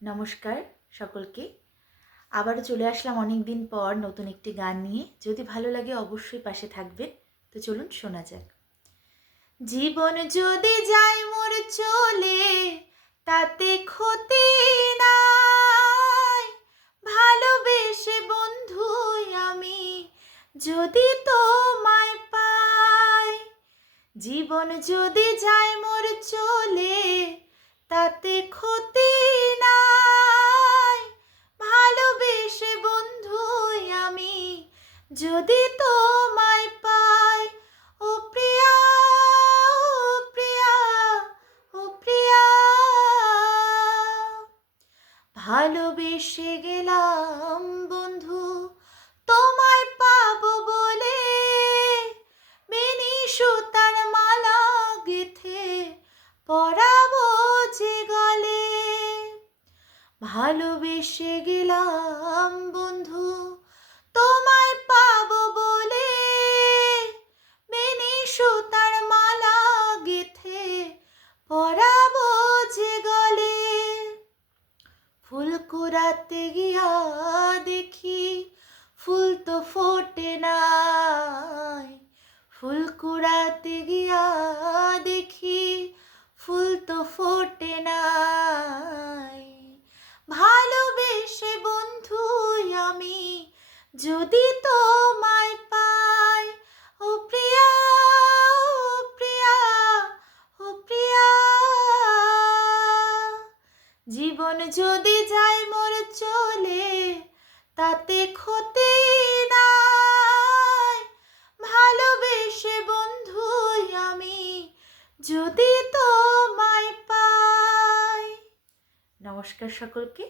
নমস্কার সকলকে। আবারও চলে আসলাম অনেক দিন পর নতুন একটি গান নিয়ে। যদি ভালো লাগে অবশ্যই পাশে থাকবেন। তো চলুন শোনা যাক। জীবন যদি যায় মোর চলে তাতে ক্ষতি নাই, ভালোবেসে বন্ধুই আমি যদি তোমায় পাই। জীবন যদি যায় মোর চলে তাতে ক্ষতি নাই, ভালোবেসে বন্ধুই আমি যদি তোমায় পাই। ও প্রিয়া, ও প্রিয়া, ও প্রিয়া, ভালোবেসে গেলাম বন্ধু তোমায় পাবো বলে, বেনি সুতার মালা গেথে পরাবো যে গলে। ভালোবেসে গেলাম বন্ধু তোমায় পাবো বলে, বেনি সুতার মালা গেথে পরাবো যে গলে। ফুল কুড়াতে গিয়া দেখি ফুল তো ফোটে নাই, ফুল কুড়াতে গিয়া দেখি ফুল তো ফোটে নাই। ভালোবেসে বন্ধুই আমি যদি তোমায় পাই। ও প্রিয়া, ও প্রিয়া, ও প্রিয়া, জীবন যদি যায় মোর চলে তাতে ক্ষতি নাই, ভালোবেসে বন্ধুই আমি যদি তোমায় পাই। নমস্কার সকলকে।